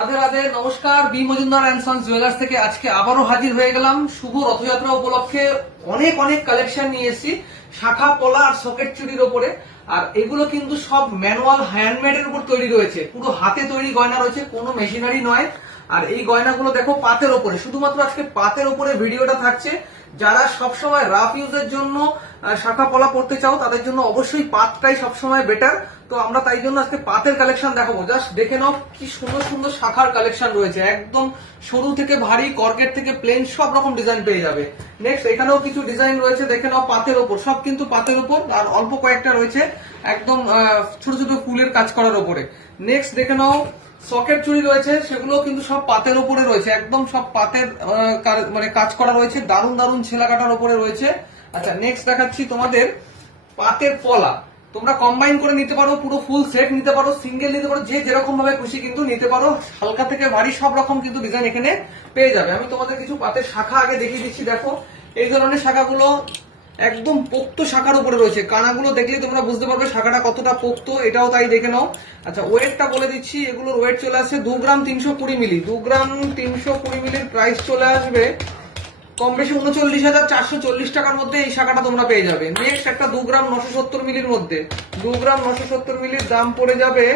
রাধে রাধে, নমস্কার। B Majumdar and sons jewellers থেকে আজকে আবারও হাজির হয়ে গেলাম শুভ রথযাত্রা উপলক্ষে। অনেক অনেক কালেকশন নিয়ে এসেছি শাখা পলা আর সকেট চুড়ির ওপরে। আর এগুলো কিন্তু সব ম্যানুয়াল হ্যান্ডমেড এর উপর তৈরি রয়েছে, পুরো হাতে তৈরি গয়না রয়েছে, কোনো মেশিনারি নয়। আর এই গয়নাগুলো দেখো পাতের ওপরে, শুধুমাত্র আজকে পাতের ওপরে ভিডিওটা থাকছে। যারা সবসময় রাফ ইউজের জন্য শাখা পলা পড়তে চাও তাদের জন্য অবশ্যই পাতটাই সবসময় বেটার। তো আমরা তাই জন্য আজকে পাতের কালেকশন দেখাবো। জাস্ট দেখে নাও কি সুন্দর সুন্দর শাখার কালেকশন রয়েছে, একদম সরু থেকে ভারী, কর্কেট থেকে প্লেন, সব রকম ডিজাইন পেয়ে যাবে। নেক্সট এখানেও কিছু ডিজাইন রয়েছে, দেখে নাও পাতের ওপর, সব কিন্তু পাতের ওপর। আর অল্প কয়েকটা রয়েছে একদম ছোট ছোট ফুলের কাজ করার ওপরে। নেক্সট দেখে নাও সকেট চুড়ি রয়েছে, সেগুলো কিন্তু সব পাতের ওপরে রয়েছে, একদম সব পাতের মানে কাজ করা রয়েছে, দারুণ দারুণ ছেলা কাটার ওপরে রয়েছে। আচ্ছা, নেক্সট দেখাচ্ছি তোমাদের পাতের পলা। তোমরা কম্বাইন করে নিতে পারো, পুরো ফুল সেট নিতে পারো, সিঙ্গেল নিতে পারো, যে যেরকম ভাবে খুশি কিন্তু নিতে পারো। হালকা থেকে ভারী সব রকম কিন্তু ডিজাইন এখানে পেয়ে যাবে। আমি তোমাদের কিছু পাতের শাখা আগে দেখিয়ে দিচ্ছি। দেখো এই ধরনের শাখাগুলো একদম পোক্ত শাখার উপরে রয়েছে, কানাগুলো দেখলেই তোমরা বুঝতে পারবে শাখাটা কতটা পোক্ত, এটাও তাই দেখে নাও। আচ্ছা, ওয়েটটা বলে দিচ্ছি, এগুলোর ওয়েট চলে আসছে 2 গ্রাম 320 মিলি। 2 গ্রাম 320 মিলির প্রাইস চলে আসবে কম বেশি 39,440 টাকার মধ্যে এই শাখাটা তোমরা পেয়ে যাবে। নেক্সট একটা 2 গ্রাম 970 মিলির মধ্যে, 2 গ্রাম 970 মিলির দাম পড়ে যাবে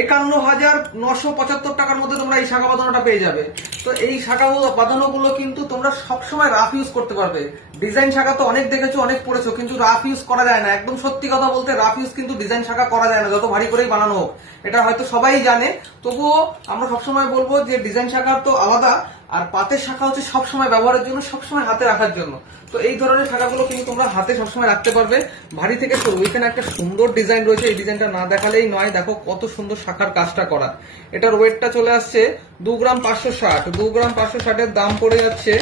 51,975 টাকার মধ্যে তোমরা এই শাখা বাঁধানোটা পেয়ে যাবে। তো এই শাখা বাঁধানোগুলো কিন্তু তোমরা সবসময় রাফ ইউজ করতে পারবে। ডিজাইন শাখা তো অনেক দেখেছো, অনেক পড়েছো, কিন্তু রাফ ইউজ করা যায় না। একদম সত্যি কথা বলতে, রাফ ইউজ কিন্তু ডিজাইন শাখা করা যায় না, যত ভারী করেই বানানো হোক। এটা হয়তো সবাই জানে, তবুও আমরা সবসময় বলবো যে ডিজাইন শাখার তো আলাদা, আর পাতের শাখা হচ্ছে সবসময় ব্যবহারের জন্য, সবসময় হাতে রাখার জন্য। তো এই ধরনের শাখাগুলো কিন্তু তোমরা হাতে সবসময় রাখতে পারবে, ভারী থেকে সরু। এখানে একটা সুন্দর ডিজাইন রয়েছে, এই ডিজাইনটা না দেখালেই নয়। দেখো কত সুন্দর শাখার কাজটা করা। এটার ওয়েটটা চলে আসছে 2 গ্রাম 560। 2 গ্রাম 560 এর দাম পড়ে যাচ্ছে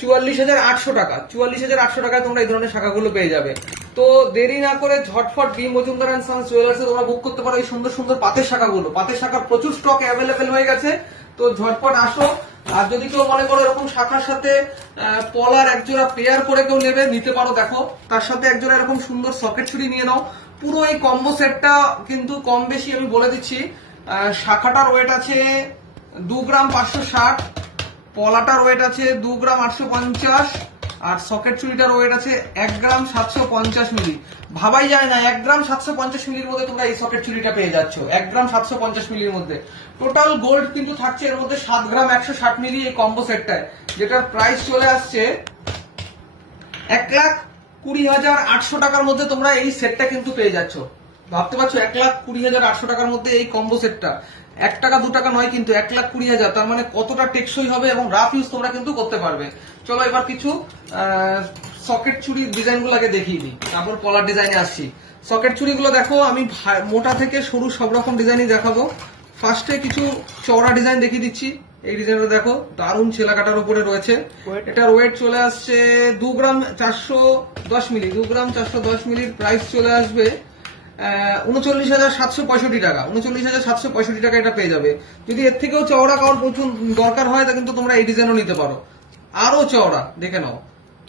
44,800 টাকা। 44,800 টাকায় তোমরা এই ধরনের শাখাগুলো পেয়ে যাবে। তো দেরি না করে ঝটফট বি মজুমদার অ্যান্ড সন্স জুয়েলার্সে তোমরা বুক করতে পারো এই সুন্দর সুন্দর পাতের শাখাগুলো। পাতের শাখার প্রচুর স্টক অ্যাভেলেবেল হয়ে গেছে, তো ঝটপট আসো। আর যদি কেউ মনে করো এরকম শাখার সাথে পলার একজোড়া পেয়ার করে কেউ নেবে, নিতে পারো। দেখো তার সাথে একজোড়া এরকম সুন্দর সকেট চুড়ি নিয়ে নাও। পুরো এই কম্বো সেটটা কিন্তু কম বেশি আমি বলে দিচ্ছি, শাখাটার ওয়েট আছে 2 গ্রাম 560, পলাটার ওয়েট আছে 2 গ্রাম 850, আর সকেট চুড়িটার ওয়েট আছে 1 গ্রাম 750 মিলি। ভাবাই যায় না 1 গ্রাম 750 মিলির মধ্যে তোমরা এই সকেট চুড়িটা পেয়ে যাচ্ছ, 1 গ্রাম 750 মিলির মধ্যে। টোটাল গোল্ড কিন্তু থাকছে এর মধ্যে 7 গ্রাম 160 মিলি এই কম্বো সেটটায়, যেটার প্রাইস চলে আসছে 1,20,800 টাকার মধ্যে তোমরা এই সেটটা কিন্তু পেয়ে যাচ্ছ। ভাবতে পারছো 1,20,800 টাকার মধ্যে এই কম্বো সেটটা, 1 টাকা 2 টাকা নয় কিন্তু 1,20,000। তার মানে কতটা টেকসই হবে এবং রাফ ইউজ তোমরা কিন্তু করতে পারবে। চলো এবার কিছু সকেট চুড়ির ডিজাইন গুলো আগে দেখিয়ে দিই, তারপর পলার ডিজাইনে আসছি। সকেট চুড়িগুলো দেখো, আমি মোটা থেকে সরু সব রকম ডিজাইনই দেখাবো। ফার্স্টে কিছু চওড়া ডিজাইন দেখিয়ে দিচ্ছি। এই ডিজাইনটা দেখো, দারুণ ছেলা কাটার উপরে রয়েছে। এটার ওয়েট চলে আসছে 2 গ্রাম 410 মিলি। 2 গ্রাম 410 মিলির প্রাইস চলে আসবে 39,765 টাকা। 39,765 টাকা এটা পেয়ে যাবে। যদি এর থেকেও চওড়া কারোর প্রচুর দরকার হয় তা কিন্তু তোমরা এই ডিজাইনও নিতে পারো, আরো চওড়া দেখে নাও।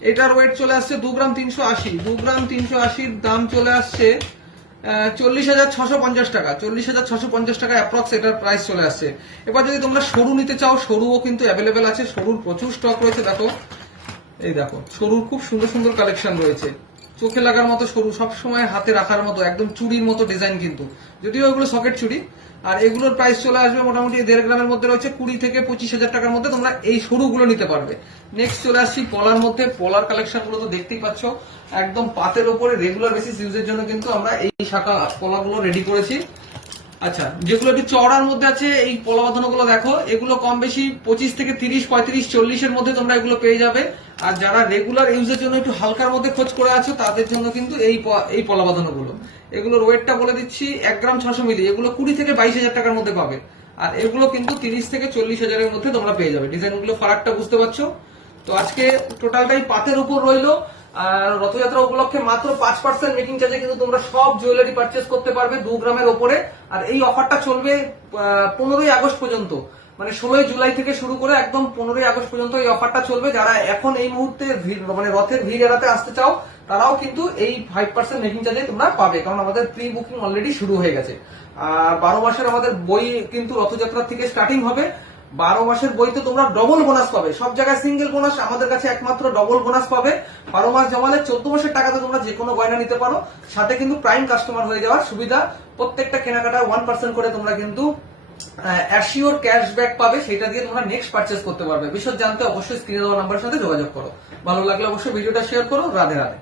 এটার ওয়েট চলে আসছে 2 গ্রাম 380। 2 গ্রাম 380 দাম চলে আসছে 40,650 টাকা। 40,650 টাকা অ্যাপ্রক্স এটার প্রাইস চলে আসছে। এবার যদি তোমরা সরু নিতে চাও, সরুও কিন্তু অ্যাভেলেবেল আছে, সরুর প্রচুর স্টক রয়েছে। দেখো এই দেখো, সরুর খুব সুন্দর সুন্দর কালেকশন রয়েছে, চোখে লাগার মতো সরু, সবসময় হাতে রাখার মতো, একদম চুড়ির মতো ডিজাইন কিন্তু, যদিও এগুলো সকেট চুড়ি। আর এগুলোর প্রাইস চলে আসবে মোটামুটি 1.5 গ্রামের মধ্যে রয়েছে, 20 থেকে 25,000 টাকার মধ্যে তোমরা এই সরুগুলো নিতে পারবে। নেক্সট চলে আসছি পলার মধ্যে। পলার কালেকশন গুলো তো দেখতেই পাচ্ছ, একদম পাতের ওপরে রেগুলার বেসিস ইউজের জন্য কিন্তু আমরা এই শাখা পলাগুলো রেডি করেছি। আচ্ছা, যেগুলো একটু চওড়ার মধ্যে আছে এই পলা বাঁধানো গুলো দেখো, এগুলো কম বেশি 25 থেকে 30, 35, 40 এর মধ্যে তোমরা এগুলো পেয়ে যাবে। আর যারা রেগুলার ইউজের জন্য একটু হালকার মধ্যে খোঁজ করে আছো তাদের জন্য কিন্তু এই পলা বাঁধানো গুলো। এগুলোর ওয়েটটা বলে দিচ্ছি 1 গ্রাম 600 মিলি। এগুলো 20 থেকে 22,000 টাকার মধ্যে পাবে, আর এগুলো কিন্তু 30 থেকে 40,000 এর মধ্যে তোমরা পেয়ে যাবে। ডিজাইনগুলো ফারাকটা বুঝতে পারছো। তো আজকে টোটালটাই পাতের উপর রইলো। আর রথযাত্রা উপলক্ষে মাত্র 5% মেকিং চার্জে কিন্তু তোমরা সব জুয়েলারি পারচেস করতে পারবে 2 গ্রামের ওপরে। আর এই অফারটা চলবে 15ই আগস্ট পর্যন্ত, মানে 16 জুলাই থেকে শুরু করে একদম 15ই আগস্ট পর্যন্ত এই অফারটা চলবে। যারা এখন এই মুহূর্তে মানে রথের ভিড় এড়াতে আসতে চাও তারাও কিন্তু এই 5% মেকিং চার্জে তোমরা পাবে, কারণ আমাদের প্রি বুকিং অলরেডি শুরু হয়ে গেছে। আর 12 মাসের আমাদের বই কিন্তু রথযাত্রা থেকে স্টার্টিং হবে। 12 মাসের বইতে তোমরা ডবল বোনাস পাবে, সব জায়গায় সিঙ্গেল বোনাস, আমাদের কাছে একমাত্র ডবল বোনাস পাবে। 12 মাস জমালে 14 মাসের টাকাতে তোমরা যে কোনো গয়না নিতে পারো, সাথে কিন্তু প্রাইম কাস্টমার হয়ে যাওয়ার সুবিধা। প্রত্যেকটা কেনাকাটার 1% করে তোমরা কিন্তু অ্যাসিওর ক্যাশব্যাক পাবে, সেটা দিয়ে তোমরা নেক্সট পারচেস করতে পারবে। বিশদ জানতে অবশ্যই স্ক্রিনে দেওয়া নাম্বারের সাথে যোগাযোগ করো। ভালো লাগলে অবশ্যই ভিডিওটা শেয়ার করো। রাধে রাধে।